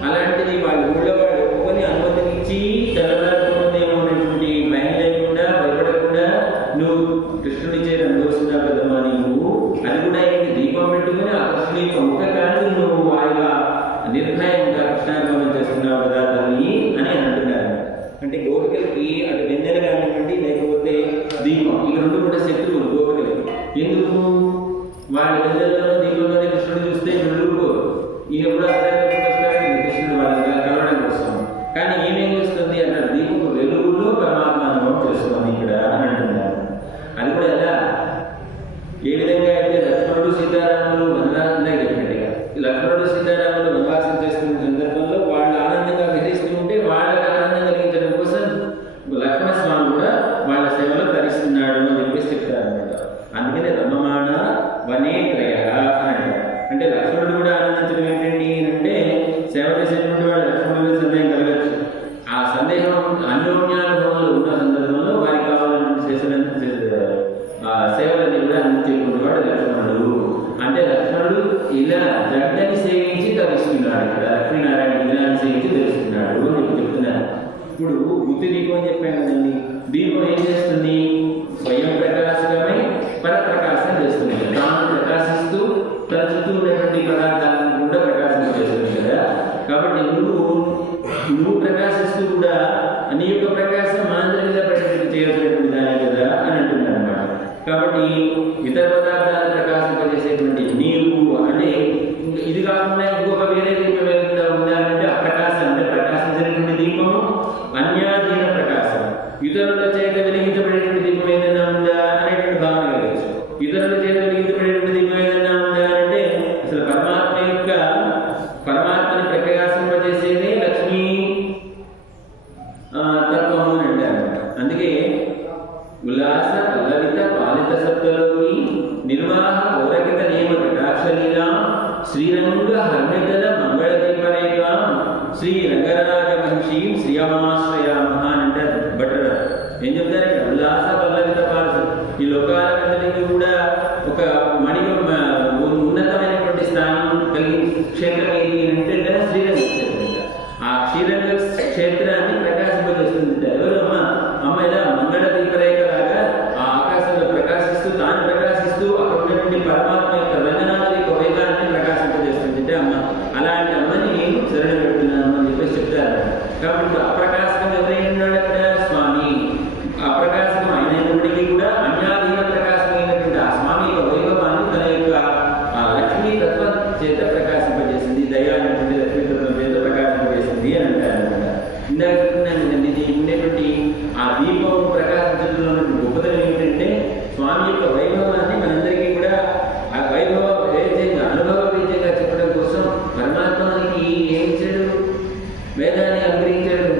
అలాంటిది వాళ్ళ ఊళ్ళో వాళ్ళు ఒప్పుకొని అనుమతినిచ్చి తెల్లవారుతుందేమో అనేటువంటి భయం లేకుండా భయపడకుండా నువ్వు కృష్ణుని చేరి అనుభవిస్తున్నావు కదమ్మా నువ్వు, అది కూడా ఏంటి దీపం పెట్టుకుని ఆ కృష్ణుని యొక్క ముఖ కాంతి నువ్వు వాయిగా నిర్భయంగా కృష్ణార్పణం చేస్తున్నావు కదా తల్లి అని అంటున్నారు. అంటే గోపికలకి అటు వెన్నెల కానివ్వండి లేకపోతే దీపం, ఈ రెండు కూడా శత్రువులు గోపికలకి. ఎందుకు? వాళ్ళ వెన్నెలలోనూ దీపంలోనే కృష్ణుడు చూస్తే వెళ్ళుకోరు. ఈయన కూడా అర్థం కృష్ణుడు వాళ్ళ కలవడం కోసం. కానీ ఏమేం చేస్తుంది అన్నాడు, దీపం వెలుగులో పరమాత్మ అనుభవం చేస్తుంది ఇక్కడ అని అంటున్నారు. అది కూడా ఎలా, ఏ విధంగా అయితే లక్ష్మణుడు సీతారాములు వనవాసంగా చెప్పినట్టుగా లక్ష్మణుడు సీతారాములు వనవాసం చేస్తున్న సందర్భంలో వాళ్ళు ఆనందంగా విహరిస్తూ ఉంటే వాళ్ళకి ఆనందం కలిగించడం కోసం లక్ష్మణ స్వామి కూడా వాళ్ళ సేవలో ధరిస్తున్నాడు అని చెప్పేసి చెప్తారనమాట. అందుకనే రమమాణ వనే త్రయ అని అంటారు. అంటే లక్ష్మణుడు కూడా ఆనందించడం ఏంటండి అంటే సేవ చేసేటువంటి వాళ్ళు లక్ష్మణుడు సందేహం కలగచ్చు. ఆ సందేహం అన్యోన్యానుభవంలో ఉన్న సందర్భంలో వారికి కావాలని చేసిన సేవలని కూడా అందించేటువంటి వాడు లక్ష్మణుడు. అంటే లక్ష్మణుడు ఇలా జడ్డని సేవించి తరిస్తున్నాడు. ఇక్కడ లక్ష్మీనారాయణ విగ్రహాన్ని సేవించి తెలుస్తున్నాడు అని చెప్తున్నారు. ఇప్పుడు బుద్ధి దీపం అని చెప్పాను కదండి. దీపం ఏం చేస్తుంది? స్వయం ప్రకాశకమై పరప్రకాశం చేస్తుంది. తాను ప్రకాశిస్తూ తన చుట్టూ ఉన్నటువంటి పదార్థాలను కూడా ప్రకాశం చేస్తుంది కదా. కాబట్టి నువ్వు ప్రకాశిస్తూ కూడా నీ యొక్క ప్రకాశం మనందరి మీద చేయాల్సినటువంటి దాని కదా అని అంటున్నారు అన్నమాట. కాబట్టి ఇతర పదార్థాలను ప్రకాశింపజేసేటువంటి నీరు అంటే ఇది కాకుండా ఇంకొక వేరే దీపం ఏదైనా ఉండాలంటే అప్రకాశం, అంటే ప్రకాశించినటువంటి దీపము అన్యాధీన ప్రకాశం. ఇతరుల చేత వెలిగించబడేటువంటి దీపం ఏదైనా ఉందా అనేటువంటి భావన కలగచ్చు. ఇతరుల చేత వెలిగించబడేటువంటి దీపం ఏదైనా ఉందా అంటే అసలు పరమాత్మని ప్రకాశింపజేసేదే లక్ష్మీ తత్వము అని అంటారు. అందుకే ఉల్లాస పల్లవిత పాలిత సప్తలోకి నిర్వాహ పౌరకిత నియమ కటాక్షలీలా శ్రీరంగ హర్మిదల మంగళ దీపరేఖ శ్రీ రంగరాజ మహిషి శ్రీయమాశ్రయామహ అని అంటారు భట్టర్. ఏం చెప్తారంటే ఉల్లాస పల్లవిత పాలిత, ఈ లోకాలన్నిటికీ కూడా ఒక ఉన్నతమైనటువంటి స్థానం కలిగి క్షేత్రం ఏది అంటే శ్రీరంగ క్షేత్రం. ఆ శ్రీరంగ క్షేత్రాన్ని ప్రకాశింపజేస్తుంది ఎవరు? అమ్మ ఇలా మంగళ దీపరేఖలాగా ఆ ఆకాశంలో ప్రకాశిస్తూ తాను ప్రకాశిస్తూ అక్కడ ఉన్నటువంటి పరమాత్మ యొక్క రంగనాథ యొక్క వేదాన్ని ప్రకాశింపజేస్తుంది అమ్మ. అలాంటి అమ్మని నేను శరణ పెడుతున్నాను అని చెప్పేసి చెప్తారు. కాబట్టి అప్రకాశకం ఎవరైనాడు అక్కడ? స్వామి. అప్రకాశకం అయినప్పటికీ కూడా అన్యాధీన ప్రకాశమైనటువంటి ఆ స్వామి యొక్క వైభవాన్ని తన యొక్క ఆ లక్ష్మీ తత్వం చేత ప్రకాశింపజేసింది, దయ అనేటువంటి లక్ష్మీ తత్వం చేత ప్రకాశింపజేసింది అని అంటారు అనమాట. ఇందాక చెప్తున్నాను కదండి, ఇది ఉండేటువంటి ఆ దీపం ప్రకాశించడంలో గొప్పతనం ఏమిటంటే స్వామి యొక్క వైభవాన్ని మనందరికీ కూడా ఆ వైభవ వేద్యంగా అనుభవ వేద్యంగా చెప్పడం కోసం పరమాత్మకి ఏం ఇచ్చాడు? వేదాన్ని అనుగ్రహించాడు.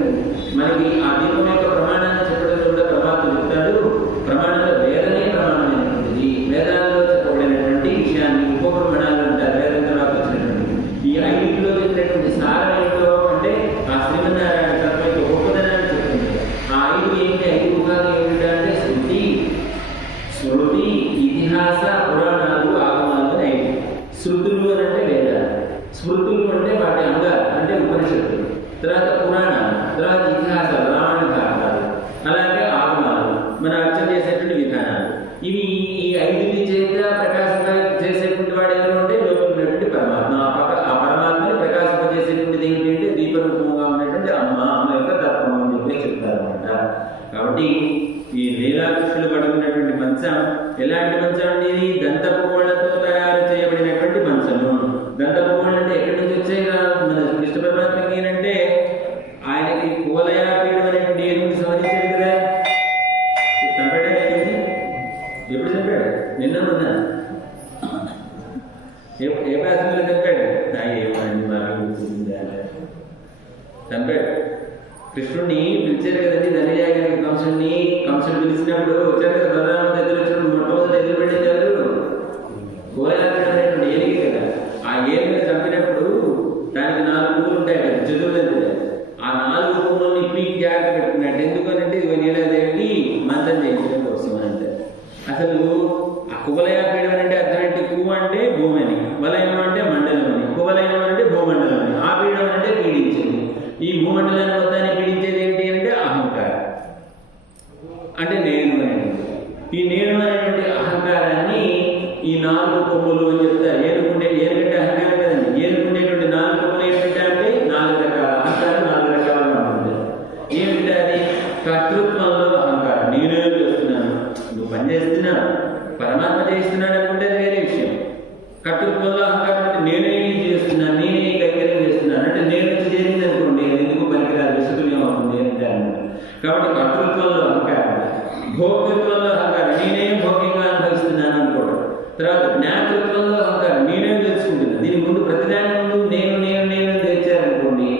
మనకి ఆ దీపం యొక్క ప్రమాణాన్ని చెప్పడంలో కూడా పరమాత్మ చెప్తాడు. ప్రమాణంలో వేదనే ప్రమాణమైనటువంటిది. వేదాలలో చెప్పబడినటువంటి విషయాన్ని ఉపప్రమాణాలు అంటారు. వేదం తర్వాత వచ్చినటువంటి ఈ ఐదులో చెప్పినటువంటి సారం ఏంటో అంటే ఆ శ్రీమన్నారాయణ తత్వం యొక్క గొప్పదనాన్ని చెప్తుంది. ఆ ఐదు ఏంటి? ఐదు ముఖాలు ఏమిటంటే శృతి, స్మృతి, ఇతిహాస, పురాణాలు, ఆగమాలు అని ఐదు. శృతులు అని అంటే వేదాలు, స్మృతులు అంటే వాటి అంగాలు అంటే ఉపనిషత్తులు, తర్వాత పురాణాలు, తర్వాత ఇతిహాసాలు, రామాయణ భారతాలు, అలాగే ఆగమాలు, మన అర్చన చేసేటువంటి విధానాలు. ఇవి ఈ ఐదుని చేత ప్రకాశింప చేసేటువంటి వాడు ఎవరు అంటే లోపల ఉన్నటువంటి పరమాత్మ. ఆ పరమాత్మని ప్రకాశింపజేసేటువంటిది ఏంటంటే దీపరూపంగా ఉన్నటువంటి అమ్మ యొక్క తత్వం అని చెప్పి చెప్తారన్నమాట. కాబట్టి ఈ లీలాకృష్ణులు పడుకున్నటువంటి మంచం ఎలాంటి మంచం అండి? ఇది దంతపువ్వులతో తయారు చేయబడినటువంటి మంచము. దంతపువ్వులు అంటే ఎక్కడి నుంచి వచ్చాయి? మన కృష్ణ పరమాత్మకి ఏంటంటే ఆయనకి కువలయాపీఠం అనేటువంటి ఏనుగుని సంహరించాడు కదా. చంపాడా? ఎప్పుడు చంపాడు? నిన్న మొన్న ఏ ప్రాసంలో చంపాడు? చంపాడు. కృష్ణుడిని పిలిచారు కదండి ధనయాగానికి. కంసుడు పిలిచినప్పుడు వచ్చారు కదా, బలరాముడు ఎదురు వచ్చినప్పుడు మొట్టమొదటి ఎదురుపడింది ఎవరు? కువలయాపీఠం అనేటువంటి ఏనుగు కదా. ఆ ఏనుగుని చంపినప్పుడు దానికి 4 పువ్వులు ఉంటాయి కదా, చతుర్వేది. ఆ 4 పువ్వులని పీకి జాగ్రత్త పెట్టుకున్నట్టు. ఎందుకనంటే ఇవి నీలాదేవికి మంచం చేయాలి. కర్తృత్వంలో అహంకారం అంటే నేనే చేస్తున్నాను, నేనే కైకర్యం చేస్తున్నాను అంటే నేను చేరింది అనుకోండి, ఎందుకు పనికిరాదు, విసుతుల్యం అవుతుంది అంటే అన్నమాట. కాబట్టి కర్తృత్వంలో అహంకారం, భోక్తృత్వంలో అహంకారం, నేనే భోగ్యంగా అనుభవిస్తున్నాను అనుకోవడం. తర్వాత జ్ఞాతృత్వంలో అహంకారం, నేనే తెలుసుకుంటున్నాను. దీని ముందు ప్రతిదాని ముందు నేను నేను నేను తెచ్చారనుకోండి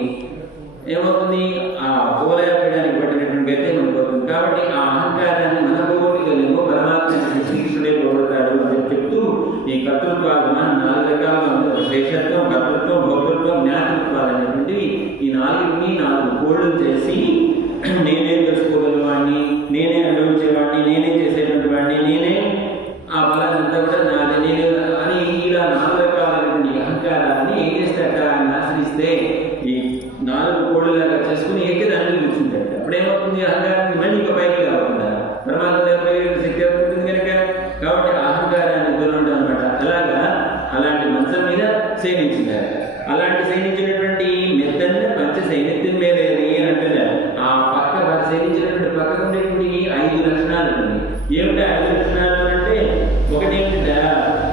ఏమవుతుంది, ఆ పోలేపడానికి పట్టినటువంటి గతే మనకు. కాబట్టి ఆ అహంకారాన్ని మన పోగొట్టుకోలేమో, పరమాత్మ శ్రీకృష్ణుడే పోగొడతాడు అని చెప్తూ ఈ కర్తృత్వాభిమానం 4 రకాలుగా ఉంటుంది. శేషత్వం, కర్తృత్వం, భోక్తృత్వం, జ్ఞాతృత్వాలు అనేటువంటివి ఈ 4 కోళ్ళు చేసి నేనే తెలుసుకోగల వాడిని, నేనే అనుభవించేవాడిని, నేనే చేసేటువంటి వాడిని, నేనే ఆ బలాన్నంతా కూడా నాదే, నేనే అని ఇలా 4 రకాలైనటువంటి అహంకారాన్ని ఏం చేస్తాట అని ఆశ్రయిస్తే ఈ 4 కోళ్ళలాగా చేసుకుని ఏకదాన్ని కూర్చుంటాడు. అప్పుడేమవుతుంది, అహంకారాన్ని మళ్ళీ ఇంకా పైకి కాకుండా పరమాత్మ శక్తి అవుతుంది కనుక. కాబట్టి అహంకారాన్ని దూరం అనమాట. అలాగా అలాంటి మంచం మీద సేవించినారు. అలాంటి సేవించినటువంటి మెత్తన్న పంచ సైనిత్యం మీద అంటున్నారు. ఆ పక్క సేవించినటువంటి పక్కకు ఉండేటువంటి 5 లక్షణాలు ఉన్నాయి. ఏమిటా 5 లక్షణాలు అంటే, ఒకటి ఏమిటా,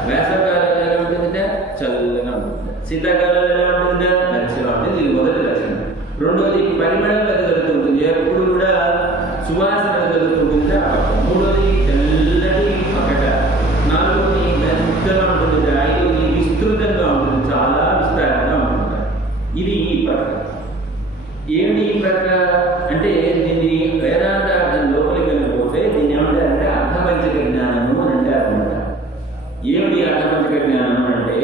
వేసవకాలం ఎలా ఉంటుందిట, చల్లగా ఉంటుంది. శీతాకాలం ఎలా ఉంటుందా, మంచిగా ఉంటుంది. ఇది మొదటి లక్షణం. రెండోది పరిమళం వెదజల్లుతుంటుంది, ఎప్పుడు కూడా సువాసన వెదజల్లుతుంటుందా. మూడోది తెల్లటి పక్కట. నాలుగోది మెత్తగా ఉంటుంది. ఐదోది విస్తృతంగా ఉంటుంది, చాలా విస్తారంగా ఉంటుంది. ఇది ఈ పక్క. ఏమిటి ఈ పక్క అంటే, దీన్ని వేదాంత అర్థం లోపలికి వెళ్ళిపోతే దీన్ని ఏమంటారంటే అర్థపంచక జ్ఞానము అని అంటారన్నమాట. ఏమిటి అర్థపంచక జ్ఞానం అంటే,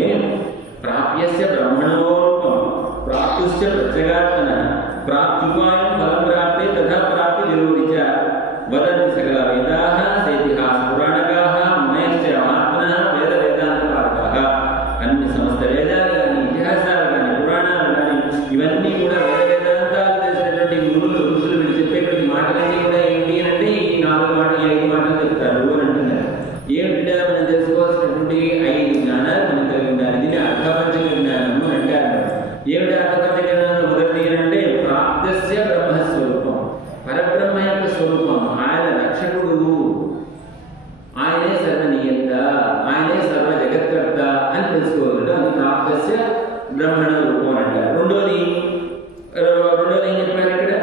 ప్రాప్యస్య బ్రహ్మణోపం ప్రాప్తుశ్చ ప్రత్యగాత్మన ప్రాప్త్యుపాయం ఫలం ప్రాప్తే తథా ప్రాప్తి విరోధిచ వదంతి సకల వేదాః సేతిహాస పురాణకాః మునయశ్చ మహాత్మనః వేద వేదాంతపారకాః. అన్ని సమస్త వేదాలు కానీ, ఇతిహాసాలు కానీ, పురాణాలు కానీ, ఇవన్నీ కూడా వేద వేదాంతాలు చేసినటువంటి ఋషులు వీళ్ళు చెప్పేటువంటి మాటలన్నీ కూడా ఏంటి అంటే ఈ 4 మాటలు, 5 మాటలు చెప్తారు అని అంటున్నారు. ఏమిటా మనం తెలుసుకోవాల్సినటువంటి 5 జ్ఞానాలు మనం కలిగి ఉండాలి. దీన్ని అర్థపంచక జ్ఞానము అని అంటారు. ఏమిటి అర్థపంచక జ్ఞానం? మొదటి అంటే ప్రాప్తస్య బ్రహ్మస్వరూపం, పరబ్రహ్మ యొక్క స్వరూపం. ఆయన రక్షకుడు, ఆయనే సర్వనీయత, ఆయనే సర్వ జగత్కర్త అని తెలుసుకోగలడు. అది ప్రాప్తస్య బ్రహ్మణ రూపం అని అంటారు. రెండోది ఏం చెప్పారు ఇక్కడ,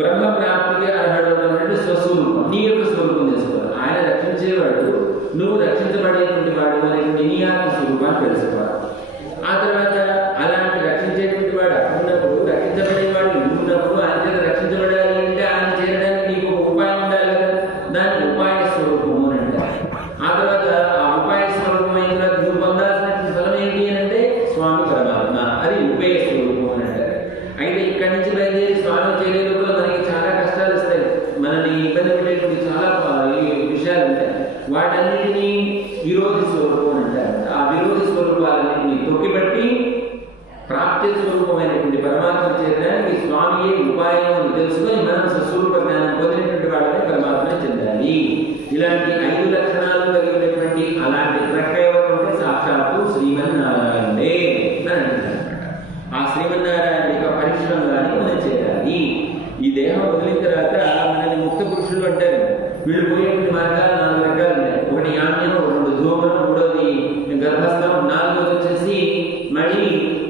బ్రహ్మ ప్రాప్తికి అర్హుడు అన్నట్టు స్వస్వరూపం, నీ యొక్క స్వరూపం తెలుసుకోవాలి. ఆయన రక్షించేవాడు, నువ్వు రక్షించబడేటువంటి వాడు అనేటువంటి నీ ఆత్మ స్వరూపాన్ని తెలుసుకోవాలి. ఆ తర్వాత అలాంటి రక్షించేటువంటి వాడు ఉన్నప్పుడు, రక్షించబడేవాడు ఉన్నప్పుడు, ఆయన చేత రక్షించబడాలి అంటే ఆయన చేయడానికి నీకు ఒక ఉపాయం ఉండాలి కదా, దాన్ని ఉపాయ స్వరూపము అని అంటారు. ఆ తర్వాత ఆ ఉపాయ స్వరూపం అయిన తర్వాత నువ్వు పొందాల్సినటువంటి ఫలం ఏంటి అంటే స్వామి పరమాత్మ, అది ఉపేయ స్వరూపం అని అంటారు. అయితే ఇక్కడి నుంచి బయలుదేరి స్వామి చేయలేకపోతే మనకి చాలా కష్టాలు వస్తాయి, మనల్ని ఇబ్బంది పెట్టేటువంటి చాలా విషయాలు ఉంటాయి. వాటన్నిటినీ విరోధి స్వరూపం అంటారు. ఆ విరోధి స్వరూపాలన్నింటినీ తొక్కిబట్టి ప్రాప్తి స్వరూపమైనటువంటి పరమాత్మ చేరడానికి స్వామియే ఉపాయం అని తెలుసుకొని మనం స్వస్వరూప జ్ఞానం పొందినటువంటి వాళ్ళని పరమాత్మ చెందాలి. ఇలాంటి 5 లక్షణాలు కలిగినటువంటి అలాంటి ప్రక్క ఎవరు అంటే సాక్షాత్తు శ్రీమన్నారాయణుడే అని అంటున్నారు. ఆ శ్రీమన్నారాయణ యొక్క పరిశ్రమగాని మనం చేయాలి. ఈ దేహం వదిలిన తర్వాత మనల్ని ముక్త పురుషులు అంటారు. వీళ్ళు పోయేటువంటి మార్గాలు 4 రకాలు ఉన్నాయి. ఒకటి యామ్యం, 2 ధూమం, 3వది గర్భస్థం, 4వది వచ్చేసి మళ్ళీ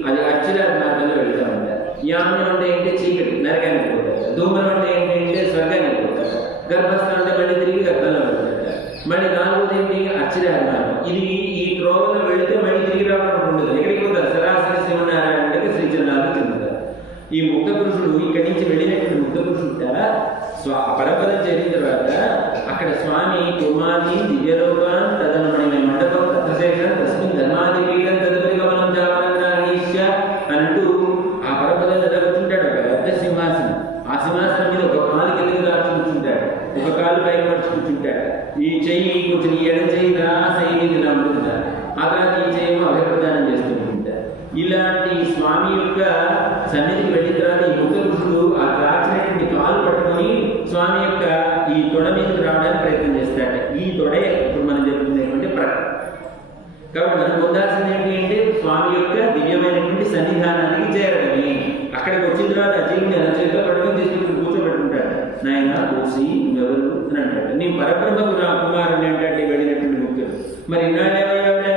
అది అర్చిరాజ మార్గంలో వెళ్తా ఉంటారు. యామ్యం అంటే ఏంటి, చీకటి నరకానికి పోతారు. ధూమం అంటే ఏంటంటే స్వర్గానికి పోతారు. గర్భస్థం అంటే మళ్ళీ తిరిగి గర్భంలో వెళ్తారు. మళ్ళీ 4వది ఏంటి, అర్చిరాజ మార్గం. ఇది ఈ త్రోవలో వెళితే మళ్ళీ తిరిగి రావడం ఉండదు. ఎక్కడికి పోతారు, సరాసరి శ్రీమన్నారాయణ శ్రీచరణాలకు చెందుతారు. ఈ ముక్త పురుషుడు ఇక్కడి నుంచి వెళ్ళినటువంటి ముక్త పురుషుడు పరపదం చేరిన తర్వాత అక్కడ స్వామి కుమారి దివ్యలోకాన్ తదనుమణిమయ మండపం తథశేషం తస్మిన్ ధర్మాది పీఠం తదుపరిగమనం జామనంగాణీష్య అంటూ ఆ పరపదం కూర్చుంటాడు. ఒక పెద్ద సింహాసనం. ఆ సింహాసనం మీద ఒక కాలు కిందకి రాచి కూర్చుంటాడు, ఒక కాలు పైకి మర్చి కూర్చుంటాడు. ఈ చెయ్యి కొంచెం ఎడం చెయ్యి రాసయ్యి మీద ఇలా ఉంటుంటారు. ఆ తర్వాత ఈ చెయ్యి అభిప్రదానం చేస్తూ ఉంటారు. ఇలాంటి స్వామి యొక్క సన్నిధికి వెళ్ళిన తర్వాత ఈ ముక్త పురుషుడు ఆ రాచినటువంటి కాలు పట్టుకొని స్వామి యొక్క ఈ తొడ మీదకి రావడానికి ప్రయత్నం చేస్తాడు. ఈ తొడే ఇప్పుడు మనం చెప్తున్నటువంటి ప్రక్క. కాబట్టి మనం పొందాల్సింది ఏంటి అంటే స్వామి యొక్క దివ్యమైనటువంటి సన్నిధానానికి చేరడమే. అక్కడికి వచ్చిన తర్వాత అజీవుని చేతిలో పట్టుకొని తీసుకుని కూర్చోబెట్టుకుంటాడు. నాయన కూసి ఎవరు అని అంటాడు. నీ పరబ్రహ్మ కుమారుని అంటే వెళ్ళినటువంటి ముక్తుడు. మరి ఇన్నాళ్ళు ఏమయ్యావిడ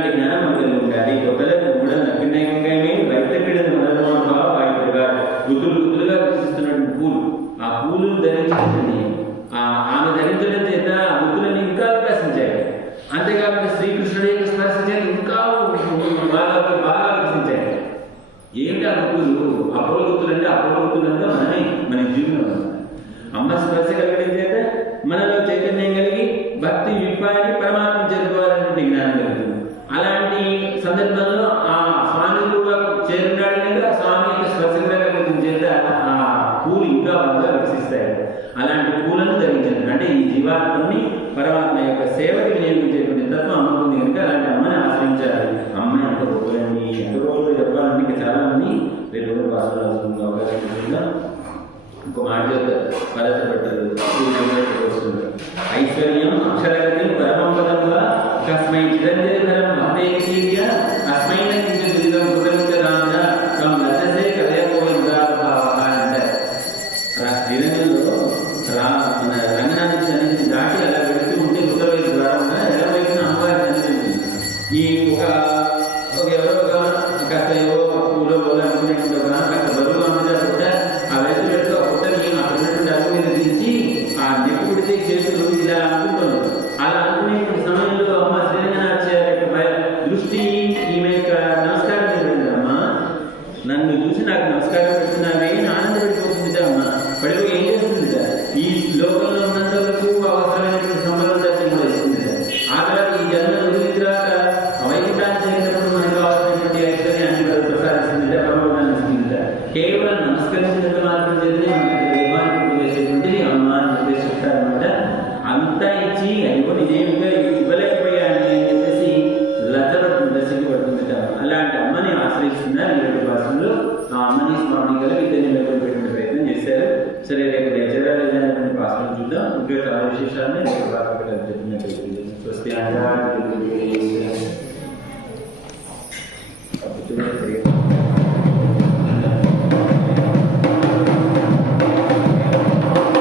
ఇలాంటి జ్ఞానం మనకు ఉండాలి. ఒకరికి మూడలు నగ్నమే వైద్యపీడ మనోభావ వాయుడుగా గుత్తులుగా వికసిస్తున్నటువంటి పూలు, ఆ పూలు ధరించినటువంటి ఆమె ధరించడం చేత ఆ గుత్తులన్నీ ఇంకా వికసించాయి. అంతేకాకుండా శ్రీకృష్ణుడి యొక్క స్పర్శ చేత ఇంకా బాగా వికసించాయి. ఏమిటి ఆ గుత్తులు? అపోలో గుత్తులు అంటే అపోలో గుత్తులంతా మనమే, మన జీవనం. అమ్మ స్పర్శ కలగడం చేత మనలో చైతన్యం కలిగి భక్తి విప్పాన్ని పరమాత్మ చేరుకోవాలనే జ్ఞానం కలుగుతుంది. అలాంటి సందర్భంలో ఆ స్వామి కూడా చేరున్నాడు కనుక స్వామి యొక్క స్పర్శ కలగడం చేత ఆ పూలు ఇంకా బాగా వికసిస్తాయి. అలాంటి పూలను ధరించారు. అంటే ఈ జీవాత్మని పరమాత్మ యొక్క సేవకి వినియోగించేటువంటి తత్వం అమ్ముతుంది కనుక అలాంటి అమ్మని ఆశ్రయించాలి. అమ్మ ఎంత గొప్పలండి, ఎంత గొప్పలు చెప్పాలంటే ఇంకా చాలా మంది రేపు భాషలో అవకాశం. ఇంకో మాట పరచబడ్డారు ఐశ్వర్యం అక్షరగతి పరమం పదంగా కస్మై చిరంజీవరం మహేయ అస్మై లతసే కదయపోయిందా అంటారు. శ్రీరంగంలో మన రంగనాథ సన్నిధి దాటి అలా పెడుతూ ఉంటే ఉత్తర వైపు ద్వారంగా ఎడవైపున అమ్మవారి సన్నిధి ఉంది. ఈ ఒక ఎవరో కాస్త ఎవరో పూలో అనుకునేటువంటి కాస్త బరువు అమ్మగా పుట్ట ఆ వైపు పెడుతూ ఆ పుట్టని అక్కడ ఉన్నటువంటి అడుగు మీద దించి ఆ నెప్పు పుడితే చేతులు ఇలా అనుకుంటున్నారు. అలా అనుకునేటువంటి సమయంలో అమ్మ శ్రీరంగనాథాచార్య దృష్టి ఈమె యొక్క నమస్కారం పెట్టిందమ్మా, నన్ను చూసి నాకు నమస్కారం పెడుతున్నావే ఆనందపడిపోతుంది అమ్మ. పడిపోయి ఏం చేస్తుంది? ఈ లోకంలో ఉన్నంత వరకు అవసరమైనటువంటి సంబంధాన్ని కూడా ఇస్తుంది. ఆ తర్వాత ఈ జన్మ వదిలిన తర్వాత వైకుంఠాన్ని చేసినప్పుడు మనకు కావాల్సినటువంటి ఐశ్వర్యాన్ని ప్రసాదిస్తుంది, పరమాత్మాన్ని ఇస్తుంది. కేవలం నమస్కరించినంత మాత్రం చేస్తే మనకు వేసేటువంటిది అమ్మ అని చెప్పేసి చెప్తారనమాట. అంతా ఇచ్చి అయ్యో నేనేమిగా ఇవ్వలేకపోయాను అని చెప్పేసి సిగ్గుపడుతుంది. అలాంటి అమ్మని ఆశ్రయిస్తున్నారు ఈ రెండు భాషల్లో. ఆ అమ్మని స్వామి కలిగి ఇద్దరిని పెట్టినటువంటి ప్రయత్నం చేశారు. సరే రేపు నేచరైనటువంటి భాషను చూద్దాం. ఇంకా చాలా విశేషాన్ని రేపు భాష చెప్పినట్టు స్వస్తి.